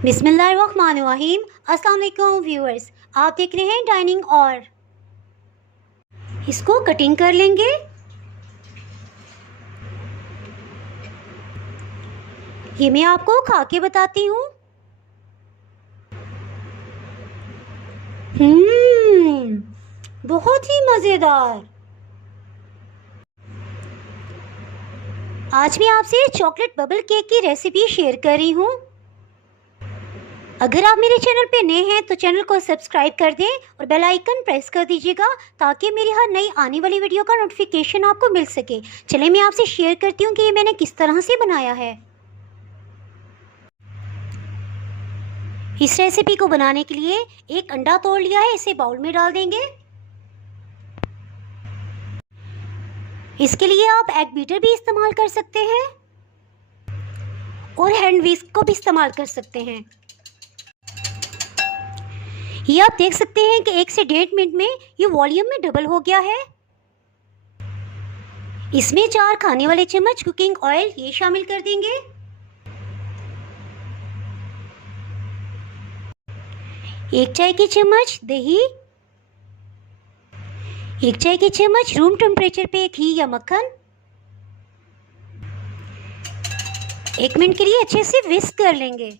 बिस्मिल्लाहिर्रहमानिर्रहीम। अस्सलाम वालेकुम व्यूअर्स, आप देख रहे हैं डाइनिंग और इसको कटिंग कर लेंगे। ये मैं आपको खा के बताती हूँ। बहुत ही मज़ेदार। आज मैं आपसे चॉकलेट बबल केक की रेसिपी शेयर कर रही हूँ। अगर आप मेरे चैनल पे नए हैं तो चैनल को सब्सक्राइब कर दें और बेल आइकन प्रेस कर दीजिएगा ताकि मेरी हर नई आने वाली वीडियो का नोटिफिकेशन आपको मिल सके। चलिए मैं आपसे शेयर करती हूँ कि ये मैंने किस तरह से बनाया है। इस रेसिपी को बनाने के लिए एक अंडा तोड़ लिया है, इसे बाउल में डाल देंगे। इसके लिए आप एग बीटर भी इस्तेमाल कर सकते हैं और हैंड विस्क को भी इस्तेमाल कर सकते हैं। ये आप देख सकते हैं कि 1 से 1.5 मिनट में ये वॉल्यूम में डबल हो गया है। इसमें 4 खाने वाले चम्मच कुकिंग ऑयल ये शामिल कर देंगे। 1 चाय की चम्मच दही, 1 चाय की चम्मच रूम टेम्परेचर पे घी या मक्खन। 1 मिनट के लिए अच्छे से विस्क कर लेंगे।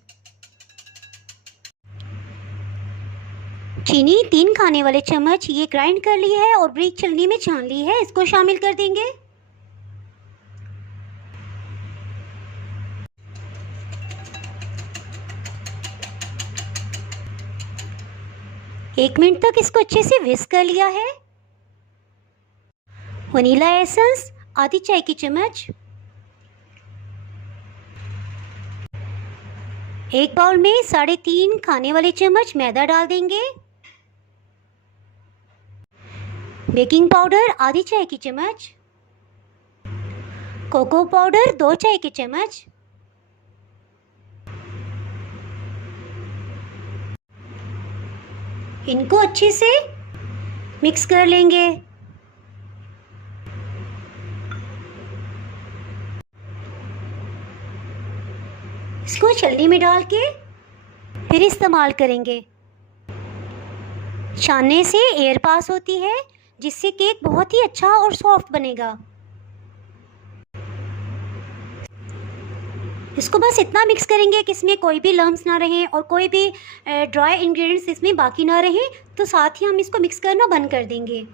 चीनी 3 खाने वाले चम्मच ये ग्राइंड कर ली है और बारीक छलनी में छान ली है, इसको शामिल कर देंगे। एक मिनट तक इसको अच्छे से विस्क कर लिया है। वनीला एसेंस आधी चाय की चम्मच, एक बाउल में 3.5 खाने वाले चम्मच मैदा डाल देंगे। बेकिंग पाउडर आधी चाय की चम्मच, कोको पाउडर 2 चाय के चम्मच, इनको अच्छे से मिक्स कर लेंगे। इसको छलनी में डाल के फिर इस्तेमाल करेंगे। छानने से एयर पास होती है जिससे केक बहुत ही अच्छा और सॉफ्ट बनेगा। इसको बस इतना मिक्स करेंगे कि इसमें कोई भी लम्स ना रहें और कोई भी ड्राई इंग्रेडिएंट्स इसमें बाकी ना रहें, तो साथ ही हम इसको मिक्स करना बंद कर देंगे।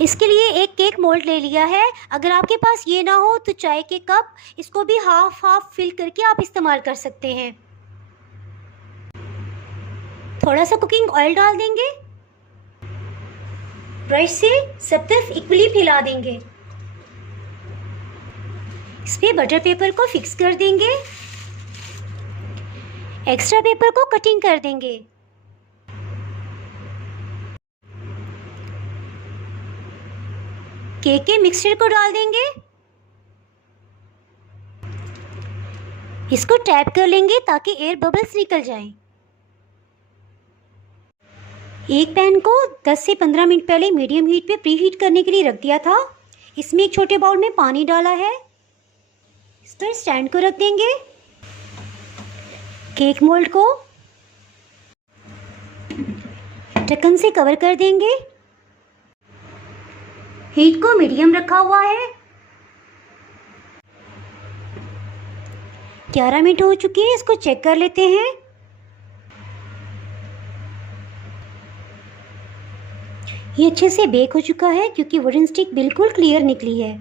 इसके लिए एक केक मोल्ड ले लिया है। अगर आपके पास ये ना हो तो चाय के कप, इसको भी हाफ हाफ फिल करके आप इस्तेमाल कर सकते हैं। थोड़ा सा कुकिंग ऑयल डाल देंगे, ब्रश से सब तरफ इक्वली फैला देंगे। इस पे बटर पेपर को फिक्स कर देंगे। एक्स्ट्रा पेपर को कटिंग कर देंगे। केक के मिक्सचर को डाल देंगे। इसको टैप कर लेंगे ताकि एयर बबल्स निकल जाएं। एक पैन को 10 से 15 मिनट पहले मीडियम हीट पे प्री हीट करने के लिए रख दिया था। इसमें एक छोटे बाउल में पानी डाला है। इस पर स्टैंड को रख देंगे। केक मोल्ड को ढक्कन से कवर कर देंगे। हीट को मीडियम रखा हुआ है। 11 मिनट हो चुके हैं, इसको चेक कर लेते हैं। ये अच्छे से बेक हो चुका है क्योंकि वुडन स्टिक बिल्कुल क्लियर निकली है।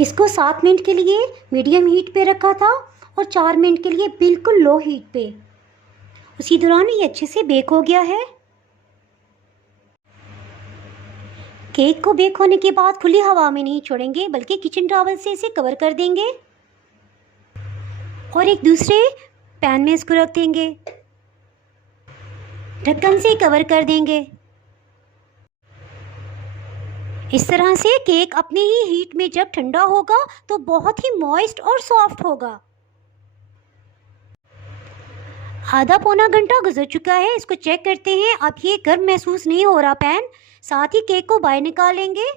इसको 7 मिनट के लिए मीडियम हीट पे रखा था और 4 मिनट के लिए बिल्कुल लो हीट पे। उसी दौरान ये अच्छे से बेक हो गया है। केक को बेक होने के बाद खुली हवा में नहीं छोड़ेंगे बल्कि किचन टॉवल से इसे कवर कर देंगे और एक दूसरे पैन में इसको रख देंगे। ढक्कन से कवर कर देंगे। इस तरह से केक अपनी ही हीट में जब ठंडा होगा तो बहुत ही मॉइस्ट और सॉफ्ट होगा। आधा पौना घंटा गुजर चुका है, इसको चेक करते हैं। अब ये गर्म महसूस नहीं हो रहा पैन। साथ ही केक को बाहर निकालेंगे।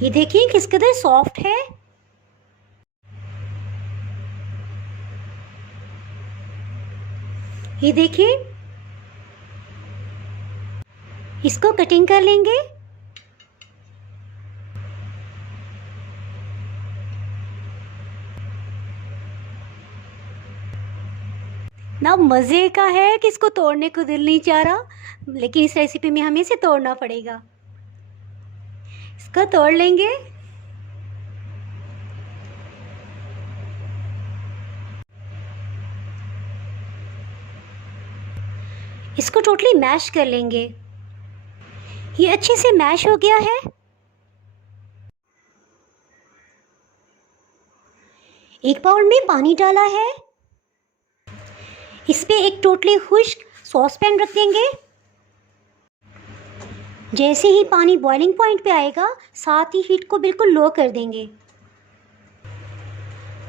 ये देखिए किस कदर सॉफ्ट है। ये देखिए, इसको कटिंग कर लेंगे। ना मज़े का है कि इसको तोड़ने को दिल नहीं चाह रहा, लेकिन इस रेसिपी में हमें इसे तोड़ना पड़ेगा। इसको तोड़ लेंगे। इसको टोटली मैश कर लेंगे। ये अच्छे से मैश हो गया है। एक बाउल में पानी डाला है। इस पे एक टोटली खुश्क सॉस पैन रख देंगे। जैसे ही पानी बॉइलिंग पॉइंट पे आएगा, साथ ही हीट को बिल्कुल लो कर देंगे।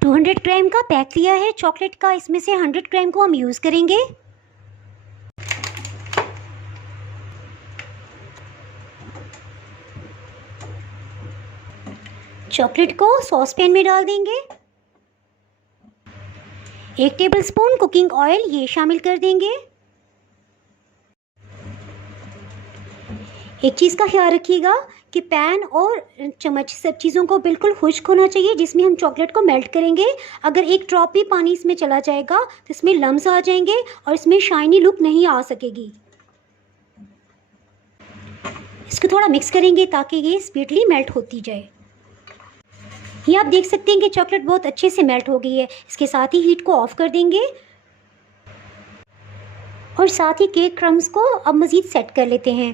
200 ग्राम का पैक लिया है चॉकलेट का, इसमें से 100 ग्राम को हम यूज़ करेंगे। चॉकलेट को सॉस पैन में डाल देंगे। 1 टेबलस्पून कुकिंग ऑयल ये शामिल कर देंगे। एक चीज़ का ख्याल रखिएगा कि पैन और चम्मच सब चीज़ों को बिल्कुल खुश्क होना चाहिए जिसमें हम चॉकलेट को मेल्ट करेंगे। अगर एक ड्रॉप भी पानी इसमें चला जाएगा तो इसमें लम्स आ जाएंगे और इसमें शाइनी लुक नहीं आ सकेगी। इसको थोड़ा मिक्स करेंगे ताकि ये स्पीडली मेल्ट होती जाए। ये आप देख सकते हैं कि चॉकलेट बहुत अच्छे से मेल्ट हो गई है। इसके साथ ही हीट को ऑफ कर देंगे और साथ ही केक क्रम्स को अब मज़ीद सेट कर लेते हैं।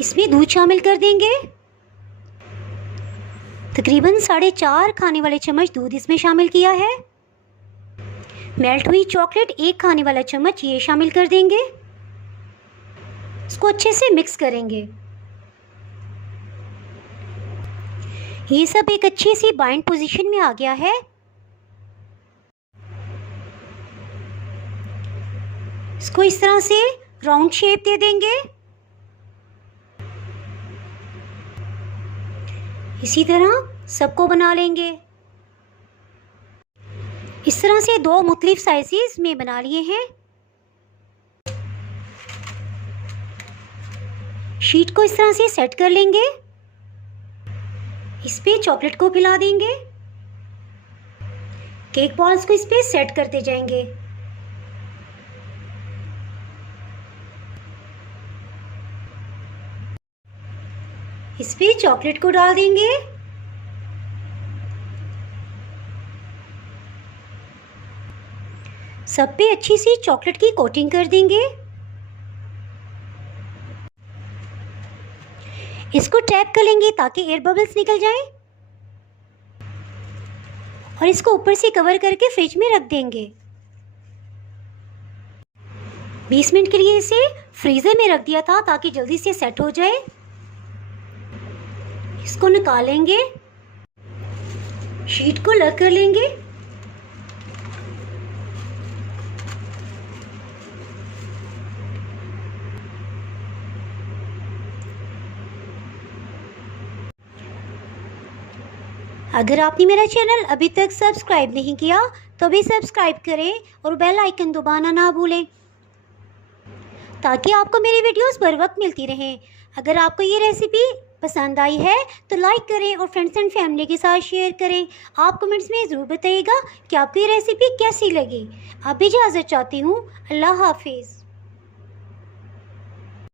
इसमें दूध शामिल कर देंगे। तकरीबन 4.5 खाने वाले चम्मच दूध इसमें शामिल किया है। मेल्ट हुई चॉकलेट 1 खाने वाला चम्मच ये शामिल कर देंगे। इसको अच्छे से मिक्स करेंगे। ये सब एक अच्छी सी बाइंड पोजीशन में आ गया है। इसको इस तरह से राउंड शेप दे देंगे। इसी तरह सबको बना लेंगे। इस तरह से 2 मुख्तलिफ साइज़ में बना लिए हैं। शीट को इस तरह से सेट कर लेंगे। इस पे चॉकलेट को फैला देंगे। केक बॉल्स को इस पे सेट करते जाएंगे। इस पे चॉकलेट को डाल देंगे। सब पे अच्छी सी चॉकलेट की कोटिंग कर देंगे। इसको टैप कर लेंगे ताकि एयर बबल्स निकल जाएं और इसको ऊपर से कवर करके फ्रिज में रख देंगे। 20 मिनट के लिए इसे फ्रीज़र में रख दिया था ताकि जल्दी से सेट हो जाए। इसको निकालेंगे, शीट को लग कर लेंगे। अगर आपने मेरा चैनल अभी तक सब्सक्राइब नहीं किया तो अभी सब्सक्राइब करें और बेल आइकन दबाना ना भूलें ताकि आपको मेरी वीडियोस बर वक्त मिलती रहें। अगर आपको ये रेसिपी पसंद आई है तो लाइक करें और फ्रेंड्स एंड फैमिली के साथ शेयर करें। आप कमेंट्स में ज़रूर बताइएगा कि आपको ये रेसिपी कैसी लगी। अब इजाज़त चाहती हूँ। अल्लाह हाफिज़।